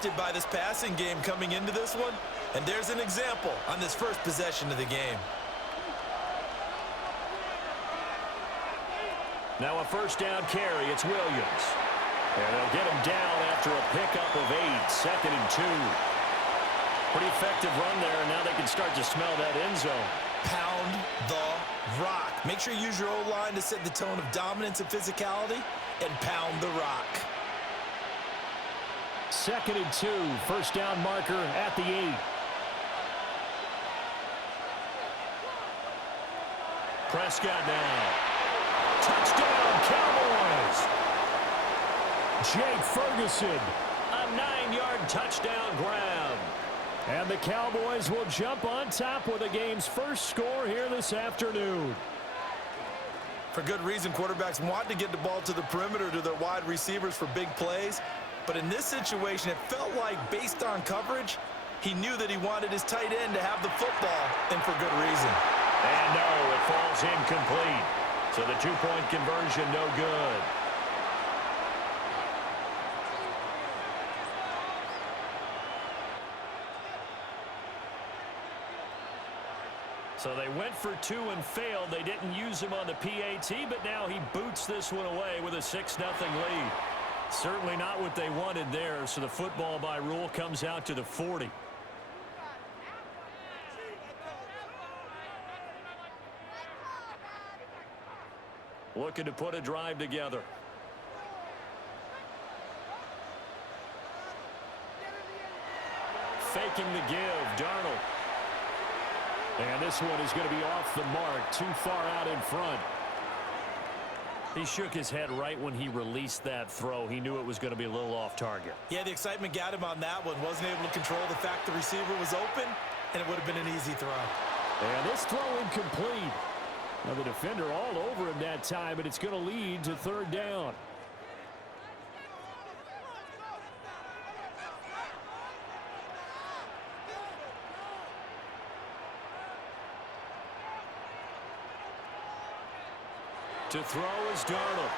tested by this passing game coming into this one, and there's an example on this first possession of the game. Now a first down carry. It's Williams. And they'll get him down after a pickup of 8, 2nd and 2. Pretty effective run there, and now they can start to smell that end zone. Pound the rock. Make sure you use your O-line to set the tone of dominance and physicality, and pound the rock. 2nd and 2, first down marker at the 8. Prescott now. Touchdown, Cowboys! Jake Ferguson, a 9-yard touchdown grab. And the Cowboys will jump on top with the game's first score here this afternoon. For good reason, quarterbacks want to get the ball to the perimeter to their wide receivers for big plays. But in this situation, it felt like, based on coverage, he knew that he wanted his tight end to have the football, and for good reason. And no, it falls incomplete. So the 2-point conversion, no good. So they went for 2 and failed. They didn't use him on the PAT, but now he boots this one away with a 6-0 lead. Certainly not what they wanted there, so the football by rule comes out to the 40. Looking to put a drive together. Faking the give, Darnold. And this one is going to be off the mark, too far out in front. He shook his head right when he released that throw. He knew it was going to be a little off target. Yeah, the excitement got him on that one. Wasn't able to control the fact the receiver was open, and it would have been an easy throw. And this throw incomplete. Now the defender all over him that time, but it's going to lead to 3rd down. To throw is Darnold.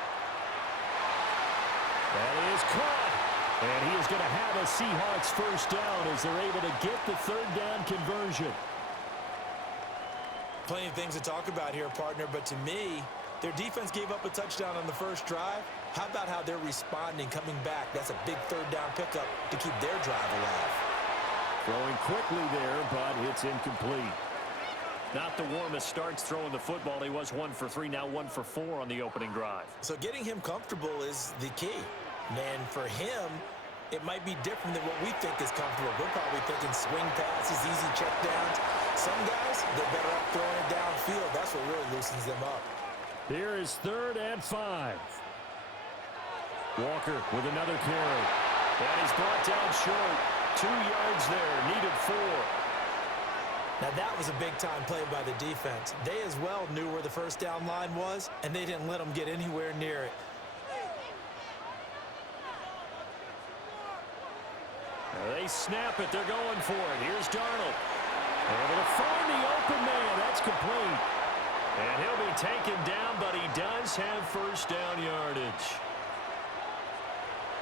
That is caught. And he is going to have a Seahawks first down as they're able to get the 3rd down conversion. Plenty of things to talk about here, partner, but to me, their defense gave up a touchdown on the first drive. How about how they're responding, coming back? That's a big 3rd down pickup to keep their drive alive. Throwing quickly there, but it's incomplete. Not the warmest starts throwing the football. He was 1 for 3, now 1 for 4 on the opening drive. So getting him comfortable is the key. And for him, it might be different than what we think is comfortable. We're probably thinking swing passes, easy checkdowns. Some guys, they're better off throwing it downfield. That's what really loosens them up. Here is 3rd and 5. Walker with another carry. That is brought down short. 2 yards there, needed 4. Now that was a big-time play by the defense. They as well knew where the first down line was, and they didn't let them get anywhere near it. They snap it. They're going for it. Here's Darnold. Able to find the open man. That's complete. And he'll be taken down, but he does have first down yardage.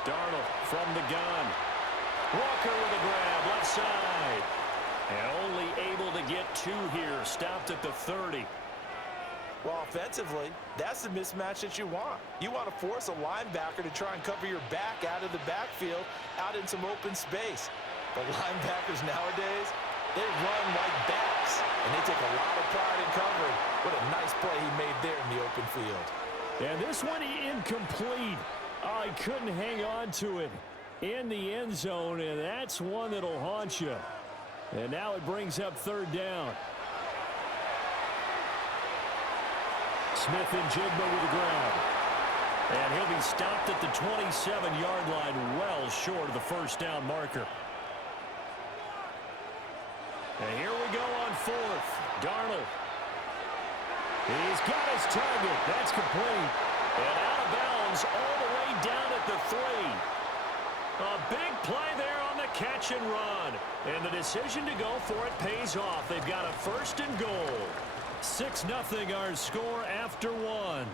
Darnold from the gun. Walker with a grab, left side. And only able to get 2 here. Stopped at the 30. Well, offensively, that's the mismatch that you want. You want to force a linebacker to try and cover your back out of the backfield, out in some open space. But linebackers nowadays, they run like backs, and they take a lot of pride in covering. What a nice play he made there in the open field. And this one incomplete. Oh, he couldn't hang on to it in the end zone, and that's one that'll haunt you. And now it brings up 3rd down. Smith and Jigba with a grab. And he'll be stopped at the 27-yard line, well short of the first down marker. And here we go on 4th. Darnold. He's got his target. That's complete. And out of bounds all the way down at the 3. A big play there on the catch and run. And the decision to go for it pays off. They've got a 1st and goal. 6-0 our score after 1.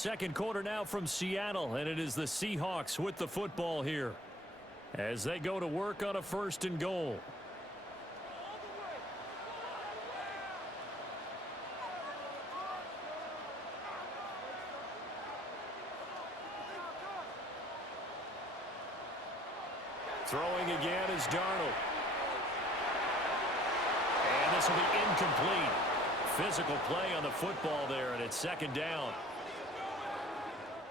Second quarter now from Seattle, and it is the Seahawks with the football here as they go to work on a 1st and goal. Throwing again is Darnold. And this will be incomplete. Physical play on the football there, and it's 2nd down.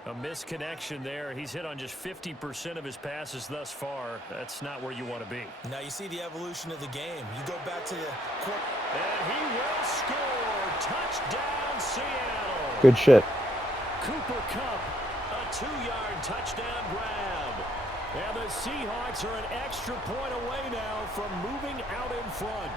A misconnection there. He's hit on just 50% of his passes thus far. That's not where you want to be. Now you see the evolution of the game. You go back to the court. And he will score. Touchdown, Seattle. Good shit. Cooper Kupp, a 2-yard touchdown grab. And the Seahawks are an extra point away now from moving out in front.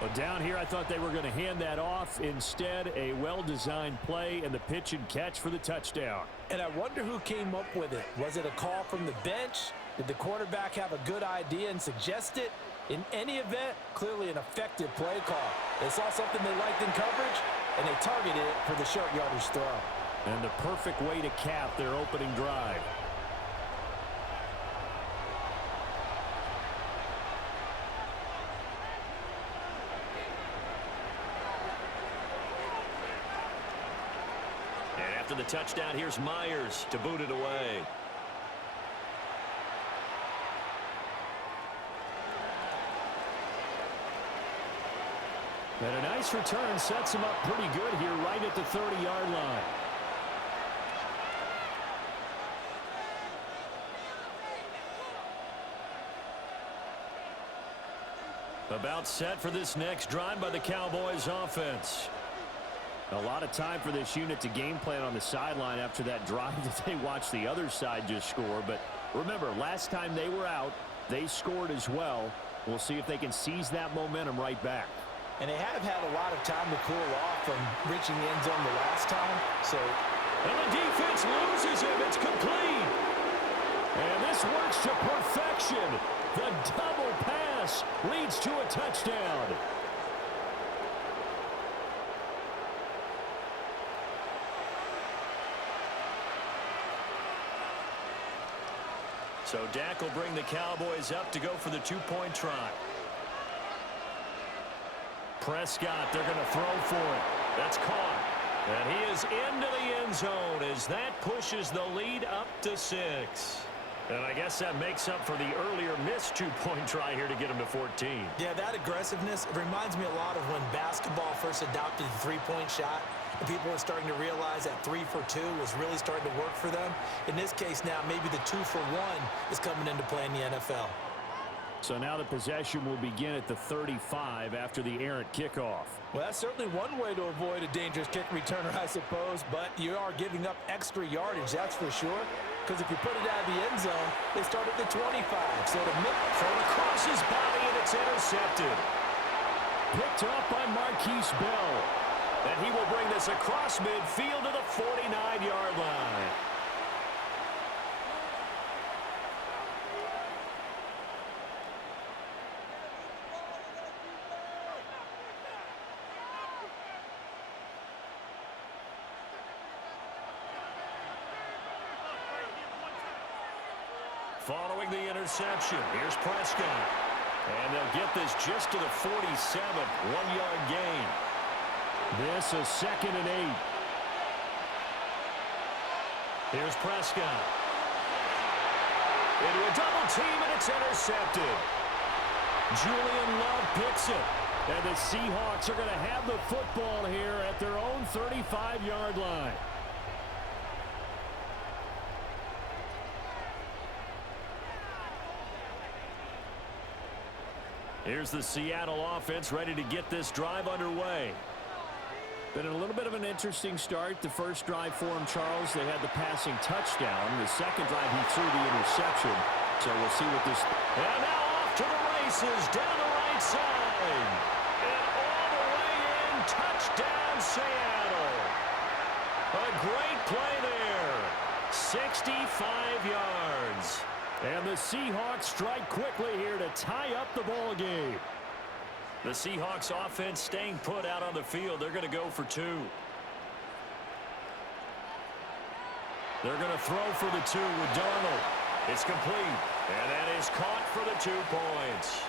Well, down here, I thought they were going to hand that off. Instead, a well-designed play and the pitch and catch for the touchdown. And I wonder who came up with it. Was it a call from the bench? Did the quarterback have a good idea and suggest it? In any event, clearly an effective play call. They saw something they liked in coverage, and they targeted it for the short yardage throw. And the perfect way to cap their opening drive. And after the touchdown, here's Myers to boot it away. And a nice return sets him up pretty good here right at the 30-yard line. About set for this next drive by the Cowboys offense. A lot of time for this unit to game plan on the sideline after that drive that they watched the other side just score. But remember, last time they were out, they scored as well. We'll see if they can seize that momentum right back. And they have had a lot of time to cool off from reaching the end zone the last time. And the defense loses him. It's complete. And this works to perfection. The double pass leads to a touchdown. So Dak will bring the Cowboys up to go for the 2-point try. Prescott, they're going to throw for it. That's caught. And he is into the end zone as that pushes the lead up to 6. And I guess that makes up for the earlier missed 2-point try here to get him to 14. Yeah, that aggressiveness, it reminds me a lot of when basketball first adopted the 3-point shot. And people were starting to realize that 3 for 2 was really starting to work for them. In this case now, maybe the 2 for 1 is coming into play in the NFL. So now the possession will begin at the 35 after the errant kickoff. Well, that's certainly one way to avoid a dangerous kick returner, I suppose. But you are giving up extra yardage, that's for sure. Because if you put it out of the end zone, they start at the 25. So to thrown across his body, and it's intercepted. Picked up by Marquise Bell. And he will bring this across midfield to the 49-yard line. Following the interception, here's Prescott. And they'll get this just to the 47, 1-yard gain. This is 2nd and 8. Here's Prescott. Into a double team, and it's intercepted. Julian Love picks it. And the Seahawks are going to have the football here at their own 35-yard line. Here's the Seattle offense ready to get this drive underway. Been a little bit of an interesting start. The first drive for him, Charles, they had the passing touchdown. The second drive, he threw the interception. So we'll see what this... And now off to the races, down the right side. And all the way in, touchdown Seattle. A great play there. 65 yards. And the Seahawks strike quickly here to tie up the ball game. The Seahawks offense staying put out on the field. They're going to go for 2. They're going to throw for the 2 with Darnold. It's complete, and that is caught for the 2 points.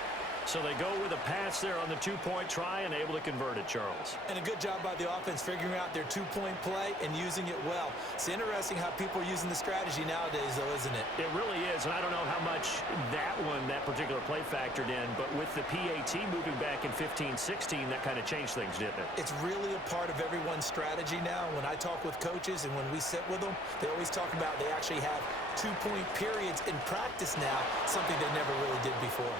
So they go with a pass there on the 2-point try and able to convert it, Charles. And a good job by the offense figuring out their 2-point play and using it well. It's interesting how people are using the strategy nowadays, though, isn't it? It really is, and I don't know how much that particular play factored in, but with the PAT moving back in 15-16, that kind of changed things, didn't it? It's really a part of everyone's strategy now. When I talk with coaches and when we sit with them, they always talk about they actually have 2-point periods in practice now, something they never really did before.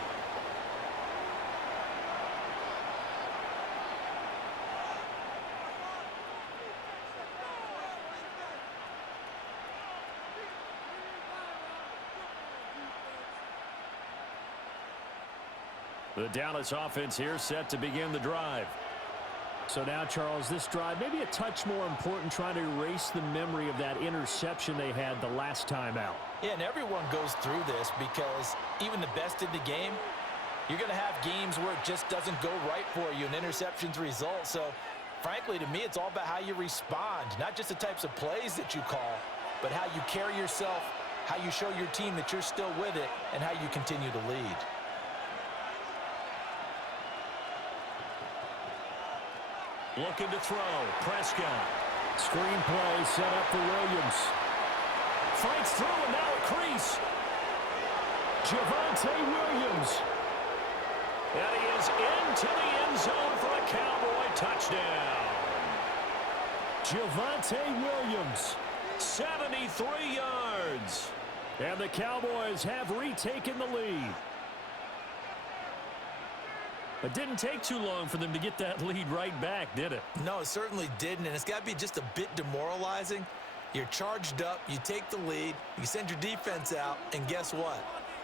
The Dallas offense here set to begin the drive. So now, Charles, this drive maybe a touch more important, trying to erase the memory of that interception they had the last time out. Yeah, and everyone goes through this because even the best in the game, you're going to have games where it just doesn't go right for you and interceptions result. So, frankly, to me, it's all about how you respond, not just the types of plays that you call, but how you carry yourself, how you show your team that you're still with it, and how you continue to lead. Looking to throw. Prescott. Screenplay set up for Williams. Fights through and now a crease. Javonte Williams. And he is into the end zone for a Cowboy touchdown. Javonte Williams. 73 yards. And the Cowboys have retaken the lead. It didn't take too long for them to get that lead right back, did it? No, it certainly didn't, and it's got to be just a bit demoralizing. You're charged up, you take the lead, you send your defense out, and guess what?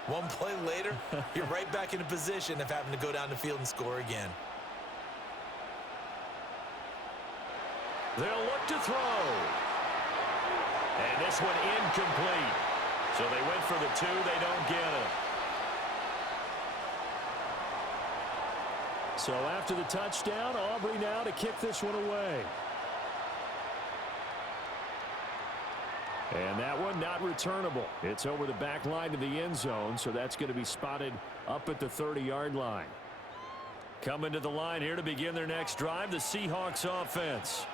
One play later, you're right back in a position of having to go down the field and score again. They'll look to throw. And this one incomplete. So they went for the 2, they don't get it. So after the touchdown, Aubrey now to kick this one away. And that one not returnable. It's over the back line of the end zone, so that's going to be spotted up at the 30-yard line. Coming to the line here to begin their next drive, the Seahawks offense.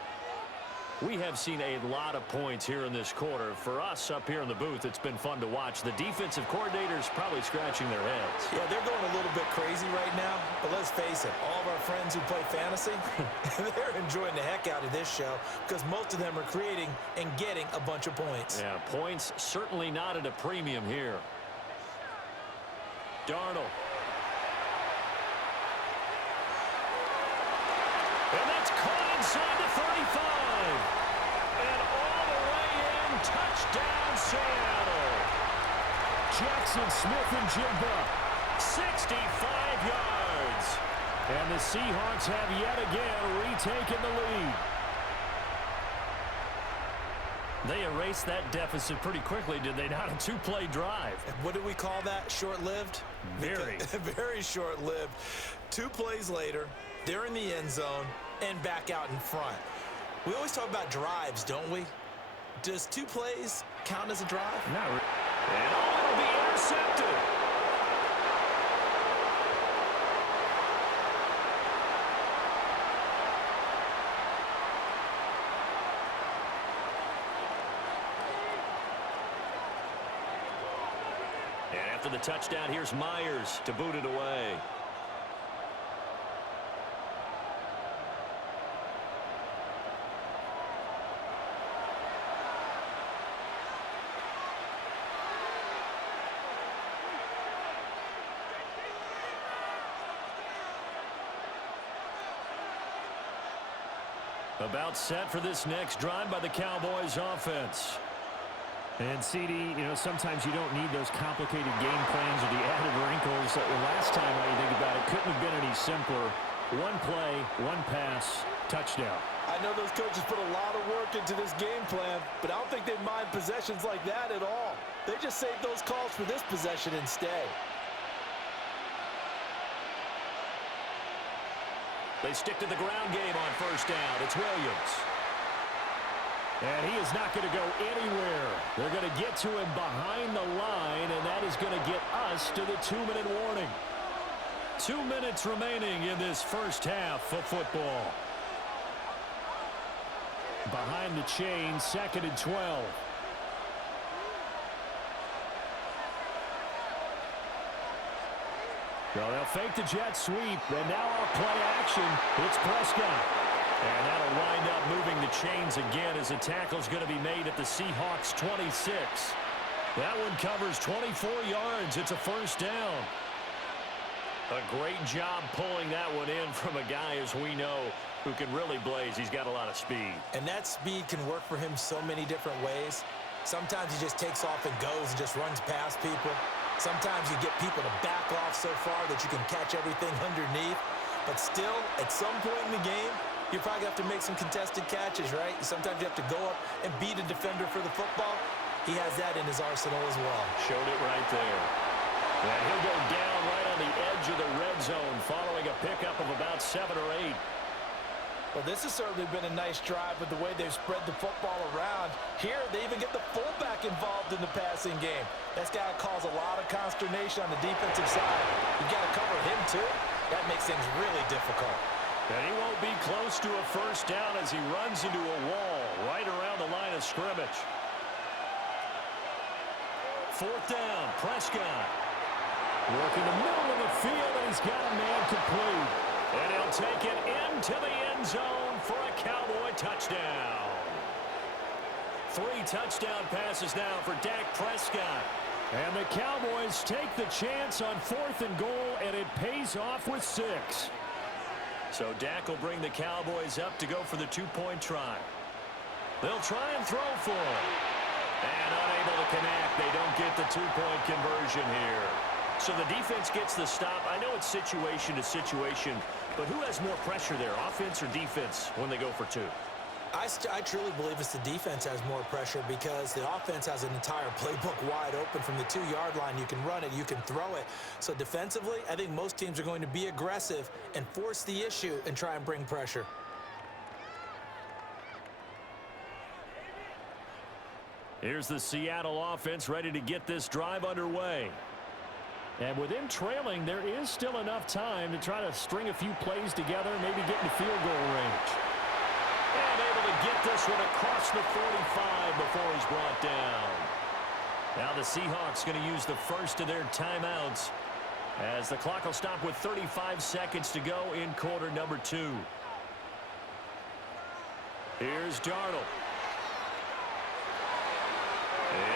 We have seen a lot of points here in this quarter. For us up here in the booth, it's been fun to watch. The defensive coordinators probably scratching their heads. Yeah, they're going a little bit crazy right now. But let's face it, all of our friends who play fantasy, they're enjoying the heck out of this show because most of them are creating and getting a bunch of points. Yeah, points certainly not at a premium here. Darnold. And that's caught inside the 35. And all the way in, touchdown Seattle. Jackson Smith-Njigba. 65 yards. And the Seahawks have yet again retaken the lead. They erased that deficit pretty quickly, did they not? A 2-play drive. What do we call that? Short-lived? Very. Very short-lived. 2 plays later, they're in the end zone and back out in front. We always talk about drives, don't we? Does 2 plays count as a drive? Not really. And it'll be intercepted. And after the touchdown, here's Myers to boot it away. About set for this next drive by the Cowboys offense. And CD, you know, sometimes you don't need those complicated game plans or the added wrinkles. Last time, while you think about it, couldn't have been any simpler. 1 play, 1 pass, touchdown. I know those coaches put a lot of work into this game plan, but I don't think they mind possessions like that at all. They just save those calls for this possession instead. They stick to the ground game on first down. It's Williams. And he is not going to go anywhere. They're going to get to him behind the line, and that is going to get us to the 2-minute warning. 2 minutes remaining in this first half of football. Behind the chain, 2nd and 12. Well, they'll fake the jet sweep, and now our play action. It's Prescott. And that'll wind up moving the chains again as the tackle's going to be made at the Seahawks 26. That one covers 24 yards. It's a first down. A great job pulling that one in from a guy, as we know, who can really blaze. He's got a lot of speed. And that speed can work for him so many different ways. Sometimes he just takes off and goes and just runs past people. Sometimes you get people to back off so far that you can catch everything underneath. But still, at some point in the game, you probably have to make some contested catches, right? Sometimes you have to go up and beat a defender for the football. He has that in his arsenal as well. Showed it right there. And he'll go down right on the edge of the red zone following a pickup of about 7 or 8. Well, this has certainly been a nice drive with the way they've spread the football around. Here, they even get the fullback involved in the passing game. That's got to cause a lot of consternation on the defensive side. You've got to cover him, too. That makes things really difficult. And he won't be close to a first down as he runs into a wall right around the line of scrimmage. 4th down, Prescott. Working the middle of the field, and he's got a man complete. And he'll take it into the end zone for a Cowboy touchdown. 3 touchdown passes now for Dak Prescott. And the Cowboys take the chance on 4th and goal, and it pays off with 6. So Dak will bring the Cowboys up to go for the 2-point try. They'll try and throw for it. And unable to connect. They don't get the 2-point conversion here. So the defense gets the stop. I know it's situation to situation, but who has more pressure there, offense or defense, when they go for 2? I truly believe it's the defense has more pressure because the offense has an entire playbook wide open from the 2-yard line. You can run it, you can throw it. So defensively, I think most teams are going to be aggressive and force the issue and try and bring pressure. Here's the Seattle offense ready to get this drive underway. And with them trailing, there is still enough time to try to string a few plays together, maybe get into field goal range. And able to get this one across the 45 before he's brought down. Now the Seahawks going to use the first of their timeouts as the clock will stop with 35 seconds to go in quarter number 2. Here's Darnold.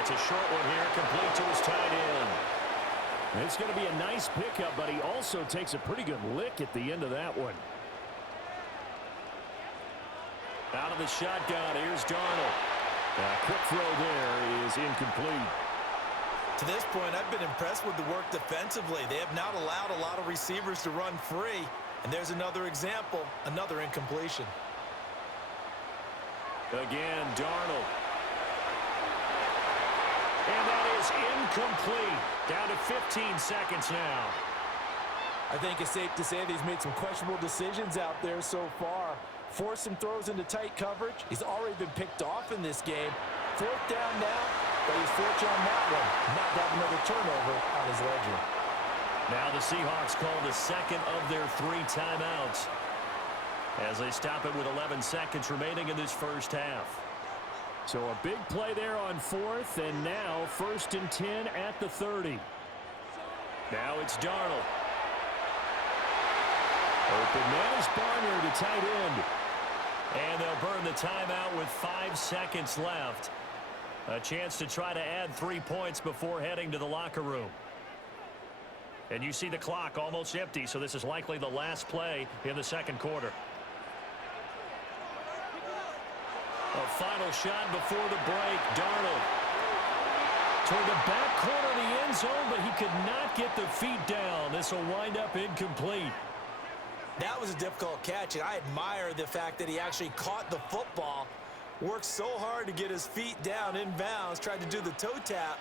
It's a short one here, complete to his tight end. It's going to be a nice pickup, but he also takes a pretty good lick at the end of that one. Out of the shotgun, here's Darnold. A quick throw there is incomplete. To this point, I've been impressed with the work defensively. They have not allowed a lot of receivers to run free. And there's another example, another incompletion. Again, Darnold. And that is incomplete. Down to 15 seconds now. I think it's safe to say that he's made some questionable decisions out there so far. Forced some throws into tight coverage. He's already been picked off in this game. 4th down now, but he's fortunate on that one. Not to have another turnover on his ledger. Now the Seahawks call the second of their 3 timeouts as they stop it with 11 seconds remaining in this first half. So a big play there on 4th, and now 1st and 10 at the 30. Now it's Darnold. Open man is Barner to tight end. And they'll burn the timeout with 5 seconds left. A chance to try to add 3 points before heading to the locker room. And you see the clock almost empty, so this is likely the last play in the second quarter. A final shot before the break. Darnold toward the back corner of the end zone, but he could not get the feet down. This will wind up incomplete. That was a difficult catch, and I admire the fact that he actually caught the football, worked so hard to get his feet down in bounds, tried to do the toe tap.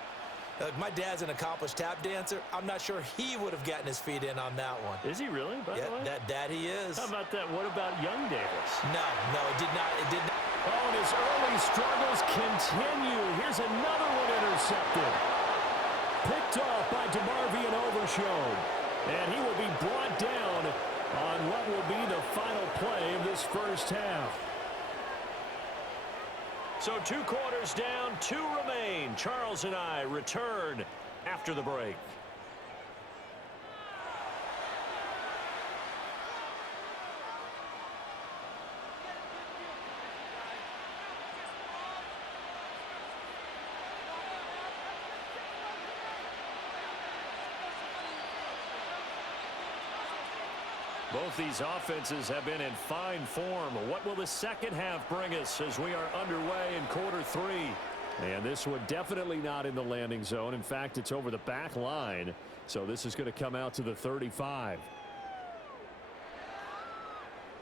My dad's an accomplished tap dancer. I'm not sure he would have gotten his feet in on that one. Is he really, by the way? That he is. How about that? What about young Davis? No, it did not. Oh, and his early struggles continue. Here's another one intercepted. Picked off by DeMarvion Overshown. And he will be brought down on what will be the final play of this first half. So 2 quarters down, 2 remain. Charles and I return after the break. Both these offenses have been in fine form. What will the second half bring us as we are underway in quarter 3? And this one definitely not in the landing zone. In fact, it's over the back line. So this is going to come out to the 35.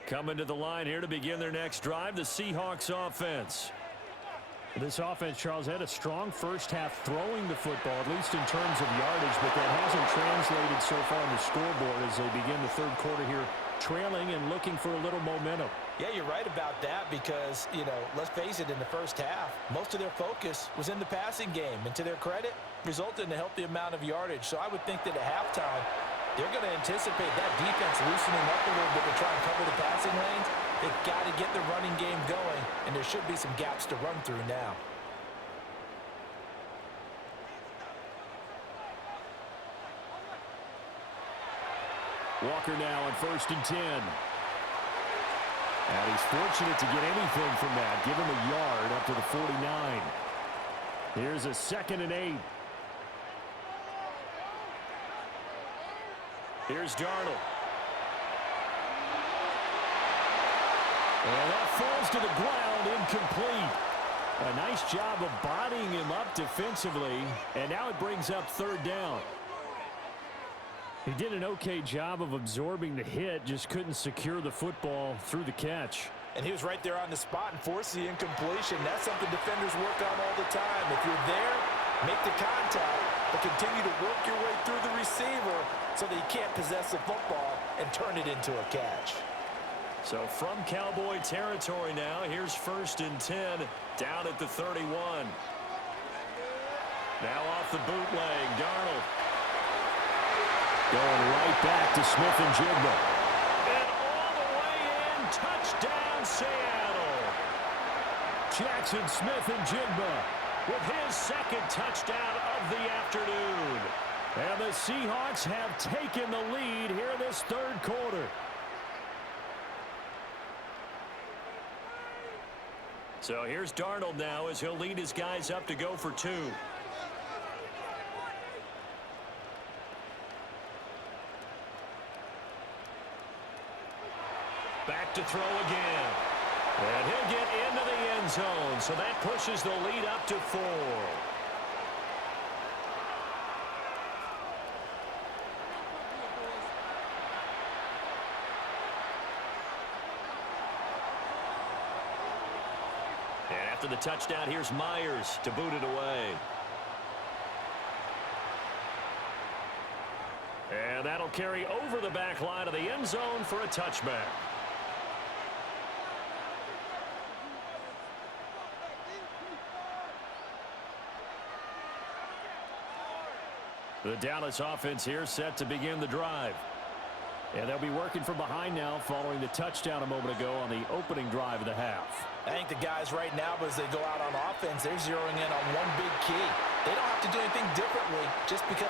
Coming to the line here to begin their next drive, the Seahawks offense. This offense, Charles, had a strong first half throwing the football, at least in terms of yardage, but that hasn't translated so far on the scoreboard as they begin the third quarter here, trailing and looking for a little momentum. Yeah, you're right about that because, let's face it, in the first half, most of their focus was in the passing game. And to their credit, resulted in a healthy amount of yardage. So I would think that at halftime, they're going to anticipate that defense loosening up a little bit to try and cover the passing lanes. They've got to get the running game going, and there should be some gaps to run through now. Walker now on 1st and 10. And he's fortunate to get anything from that. Give him a yard up to the 49. Here's a 2nd and 8. Here's Darnold. And that falls to the ground, incomplete. A nice job of bodying him up defensively, and now it brings up 3rd down. He did an okay job of absorbing the hit, just couldn't secure the football through the catch. And he was right there on the spot and forced the incompletion. That's something defenders work on all the time. If you're there, make the contact, but continue to work your way through the receiver so that he can't possess the football and turn it into a catch. So from Cowboy territory now, here's 1st and 10 down at the 31. Now off the bootleg, Darnold. Going right back to Smith and Jigba. And all the way in, touchdown Seattle. Jackson Smith-Njigba with his 2nd touchdown of the afternoon. And the Seahawks have taken the lead here this 3rd quarter. So here's Darnold now as he'll lead his guys up to go for 2. Back to throw again. And he'll get into the end zone. So that pushes the lead up to 4. And after the touchdown, here's Myers to boot it away. And that'll carry over the back line of the end zone for a touchback. The Dallas offense here set to begin the drive. And they'll be working from behind now following the touchdown a moment ago on the opening drive of the half. I think the guys right now, as they go out on offense, they're zeroing in on one big key. They don't have to do anything differently just because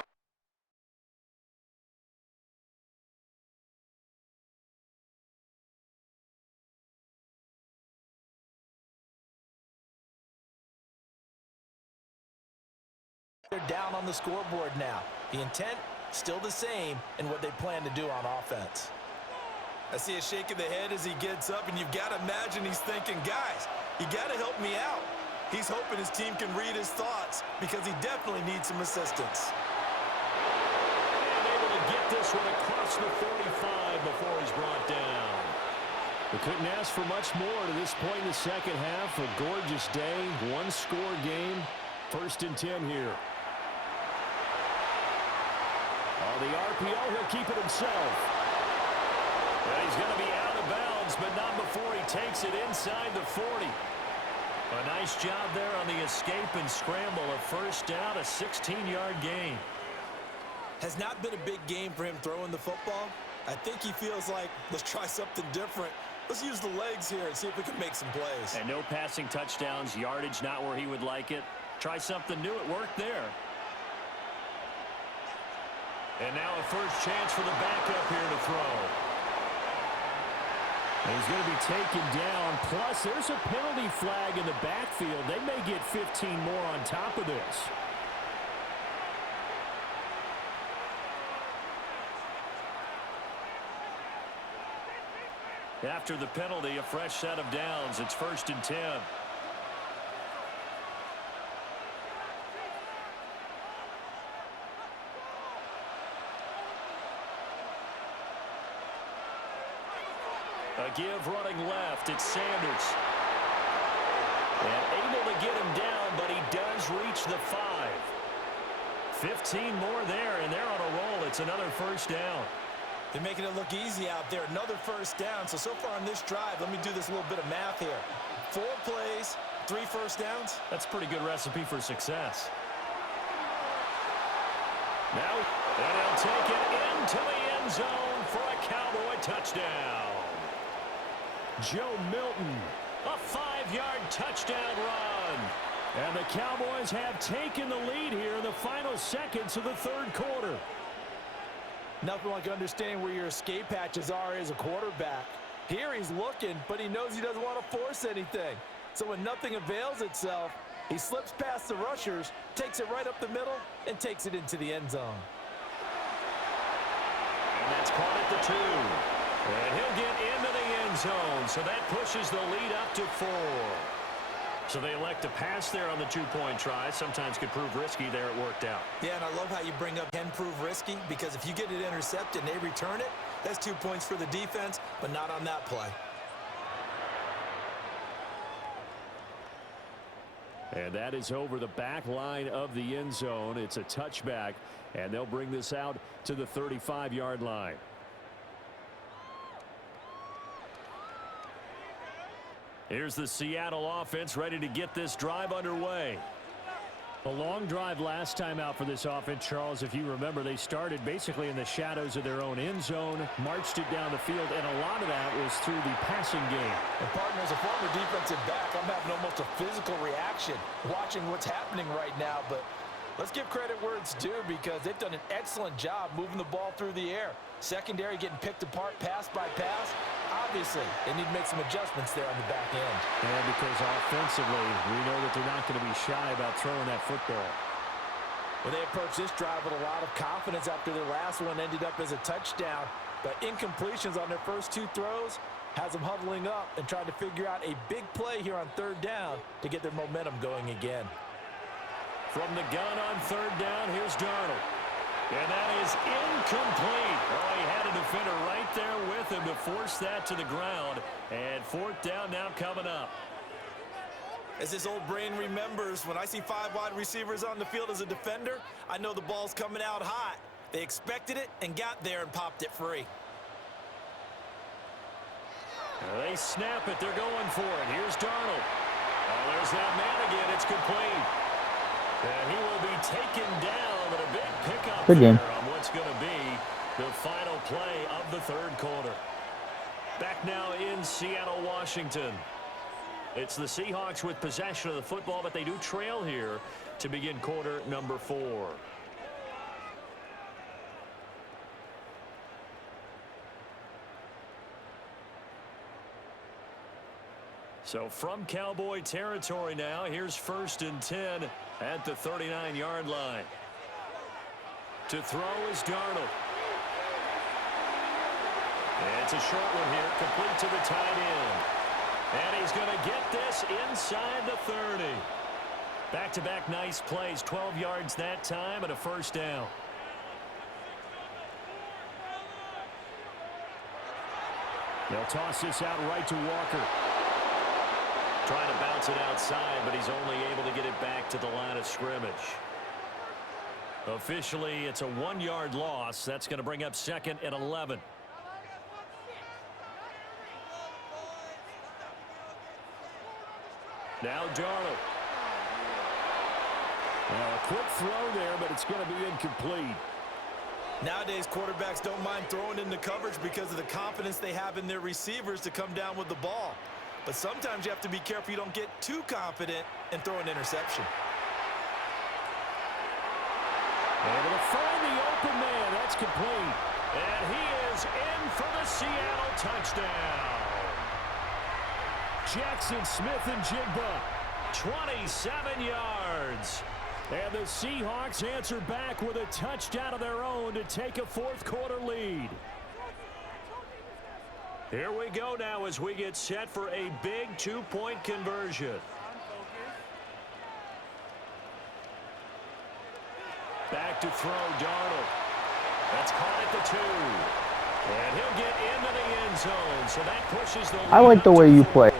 they're down on the scoreboard now. The intent, still the same in what they plan to do on offense. I see a shake of the head as he gets up, and you've got to imagine he's thinking, guys, you got to help me out. He's hoping his team can read his thoughts because he definitely needs some assistance. And able to get this one across the 45 before he's brought down. We couldn't ask for much more to this point in the second half. A gorgeous day, one-score game. 1st and 10 here. On the RPO, he'll keep it himself. And he's going to be out of bounds downs, but not before he takes it inside the 40. A nice job there on the escape and scramble. A first down, a 16-yard gain. Has not been a big game for him throwing the football. I think he feels like, let's try something different. Let's use the legs here and see if we can make some plays. And no passing touchdowns, yardage not where he would like it. Try something new. It worked there. And now a first chance for the backup here to throw. He's going to be taken down. Plus, there's a penalty flag in the backfield. They may get 15 more on top of this. After the penalty, a fresh set of downs. It's 1st and 10. A give running left. It's Sanders. And able to get him down, but he does reach the 5. 15 more there, and they're on a roll. It's another first down. They're making it look easy out there. Another first down. So far on this drive, let me do this little bit of math here. 4 plays, 3 first downs. That's a pretty good recipe for success. Now, and he'll take it into the end zone for a Cowboy touchdown. Joe Milton, a 5-yard touchdown run. And the Cowboys have taken the lead here in the final seconds of the third quarter. Nothing like understanding where your escape hatches are as a quarterback. Here he's looking, but he knows he doesn't want to force anything. So when nothing avails itself, he slips past the rushers, takes it right up the middle, and takes it into the end zone. And that's caught at the 2. And he'll get into the end zone, so that pushes the lead up to 4. So they elect to pass there on the 2-point try. Sometimes could prove risky. There it worked out. Yeah, and I love how you bring up can prove risky, because if you get it intercepted and they return it, that's 2 points for the defense, but not on that play. And that is over the back line of the end zone. It's a touchback, and they'll bring this out to the 35-yard line. Here's the Seattle offense ready to get this drive underway. A long drive last time out for this offense, Charles. If you remember, they started basically in the shadows of their own end zone, marched it down the field, and a lot of that was through the passing game. And partner, as a former defensive back, I'm having almost a physical reaction watching what's happening right now. But let's give credit where it's due, because they've done an excellent job moving the ball through the air. Secondary getting picked apart pass by pass. Obviously, they need to make some adjustments there on the back end. And because offensively, we know that they're not going to be shy about throwing that football. Well, they approached this drive with a lot of confidence after their last one ended up as a touchdown. But incompletions on their first 2 throws has them huddling up and trying to figure out a big play here on 3rd down to get their momentum going again. From the gun on 3rd down, here's Darnold. And that is incomplete. Oh, he had a defender right there with him to force that to the ground. And 4th down now coming up. As this old brain remembers, when I see 5 wide receivers on the field as a defender, I know the ball's coming out hot. They expected it and got there and popped it free. They snap it. They're going for it. Here's Darnold. Oh, there's that man again. It's complete. And he will be taken down, but a big pickup there on what's going to be the final play of the 3rd quarter. Back now in Seattle, Washington. It's the Seahawks with possession of the football, but they do trail here to begin quarter number 4. So from Cowboy territory now, here's 1st and 10 at the 39-yard line. To throw is Darnold. And it's a short one here, complete to the tight end. And he's going to get this inside the 30. Back-to-back nice plays, 12 yards that time and a first down. They'll toss this out right to Walker. Trying to bounce it outside, but he's only able to get it back to the line of scrimmage. Officially, it's a 1-yard loss. That's going to bring up 2nd and 11. Now Darnold. Well, a quick throw there, but it's going to be incomplete. Nowadays, quarterbacks don't mind throwing into coverage because of the confidence they have in their receivers to come down with the ball. But sometimes you have to be careful you don't get too confident and throw an interception. Able to find the open man. That's complete. And he is in for the Seattle touchdown. Jackson Smith-Njigba, 27 yards. And the Seahawks answer back with a touchdown of their own to take a fourth-quarter lead. Here we go now as we get set for a big two-point conversion. Back to throw, Darnold. That's caught at the 2. And he'll get into the end zone, so that pushes the lead. I like the way you play.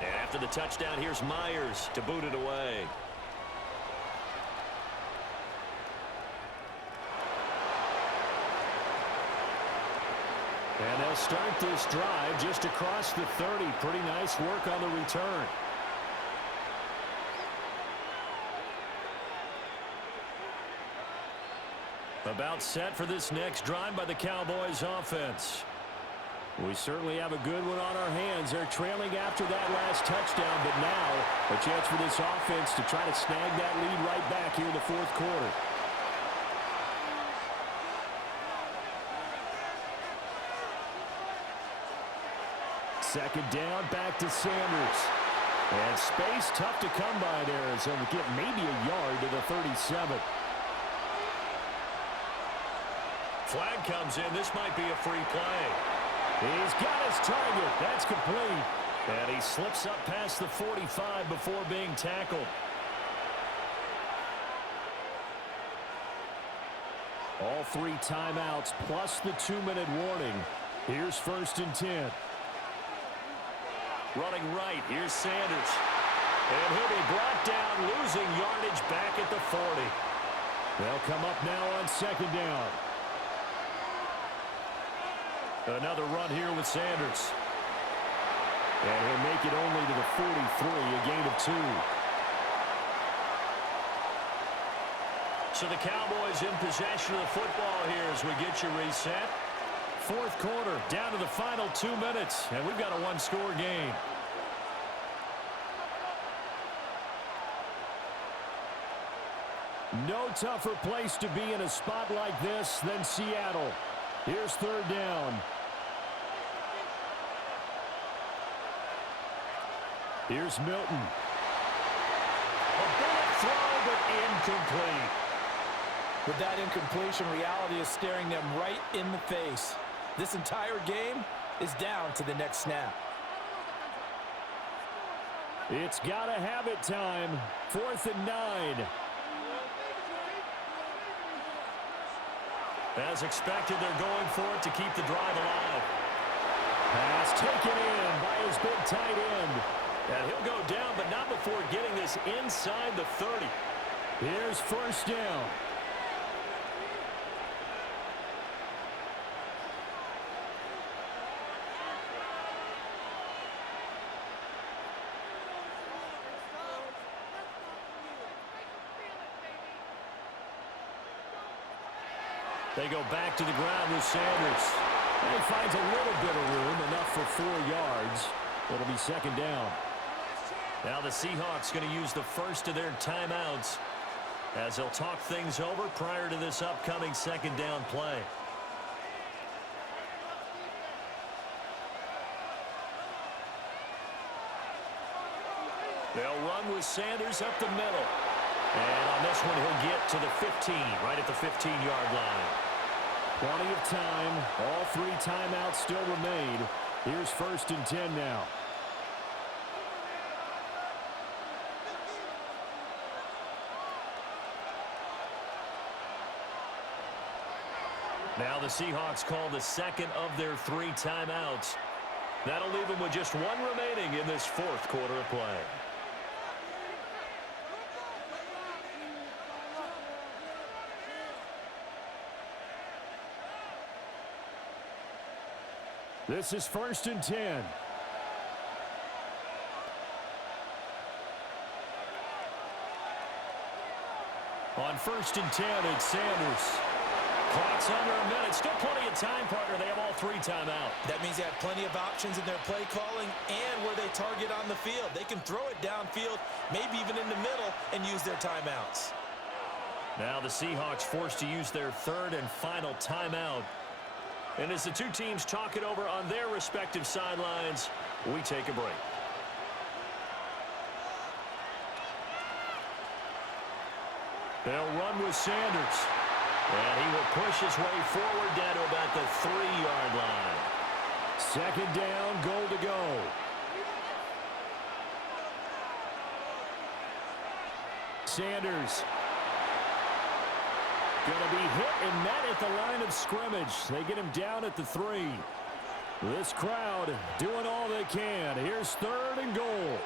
And after the touchdown, here's Myers to boot it away. And they'll start this drive just across the 30. Pretty nice work on the return. About set for this next drive by the Cowboys offense. We certainly have a good one on our hands. They're trailing after that last touchdown, but now a chance for this offense to try to snag that lead right back here in the fourth quarter. Second down, back to Sanders. And space tough to come by there, so to get maybe a yard to the 37. Flag comes in. This might be a free play. He's got his target. That's complete. And he slips up past the 45 before being tackled. All 3 timeouts plus the 2-minute warning. Here's 1st and 10. Running right, here's Sanders. And he'll be brought down, losing yardage back at the 40. They'll come up now on 2nd down. Another run here with Sanders. And he'll make it only to the 43, a gain of 2. So the Cowboys in possession of the football here as we get you reset. Fourth quarter, down to the final 2 minutes, and we've got a one-score game. No tougher place to be in a spot like this than Seattle. Here's 3rd down. Here's Milton. A bullet throw, but incomplete. With that incompletion, reality is staring them right in the face. This entire game is down to the next snap. It's gotta have it time. 4th and 9. As expected, they're going for it to keep the drive alive. Pass taken in by his big tight end. And he'll go down, but not before getting this inside the 30. Here's 1st down. They go back to the ground with Sanders. And he finds a little bit of room, enough for 4 yards. It'll be 2nd down. Now the Seahawks going to use the first of their timeouts as they'll talk things over prior to this upcoming 2nd down play. They'll run with Sanders up the middle. And on this one, he'll get to the 15, right at the 15-yard line. Plenty of time. All 3 timeouts still remain. Here's 1st and 10 now. Now the Seahawks call the 2nd of their 3 timeouts. That'll leave them with just 1 remaining in this 4th quarter of play. This is 1st and 10. On 1st and 10, it's Sanders. Clock's under a minute. Still plenty of time, partner. They have all 3 timeouts. That means they have plenty of options in their play calling and where they target on the field. They can throw it downfield, maybe even in the middle, and use their timeouts. Now the Seahawks forced to use their 3rd and final timeout. And as the two teams talk it over on their respective sidelines, we take a break. They'll run with Sanders. And he will push his way forward down to about the 3-yard line. 2nd down, goal to go. Sanders. Going to be hit and met at the line of scrimmage. They get him down at the 3. This crowd doing all they can. Here's 3rd and goal.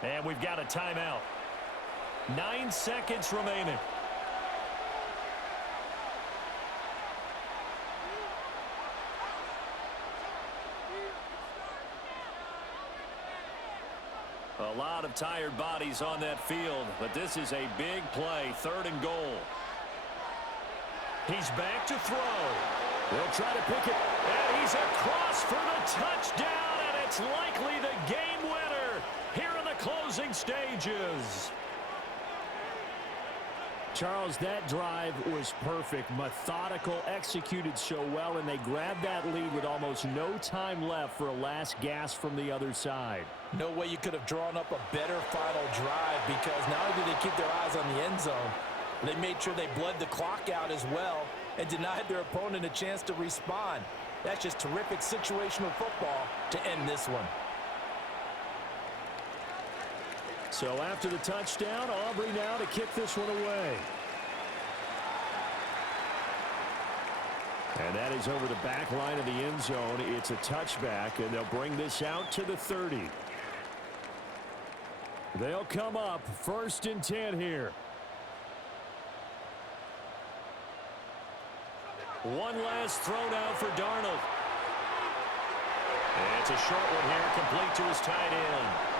And we've got a timeout. 9 seconds remaining. A lot of tired bodies on that field, but this is a big play. 3rd and goal. He's back to throw. They'll try to pick it. And he's across for the touchdown, and it's likely the game winner here in the closing stages. Charles, that drive was perfect. Methodical, executed so well, and they grabbed that lead with almost no time left for a last gasp from the other side. No way you could have drawn up a better final drive, because not only did they keep their eyes on the end zone, they made sure they bled the clock out as well and denied their opponent a chance to respond. That's just terrific situational football to end this one. So after the touchdown, Aubrey now to kick this one away. And that is over the back line of the end zone. It's a touchback, and they'll bring this out to the 30. They'll come up 1st and 10 here. One last throw now for Darnold. And it's a short one here, complete to his tight end.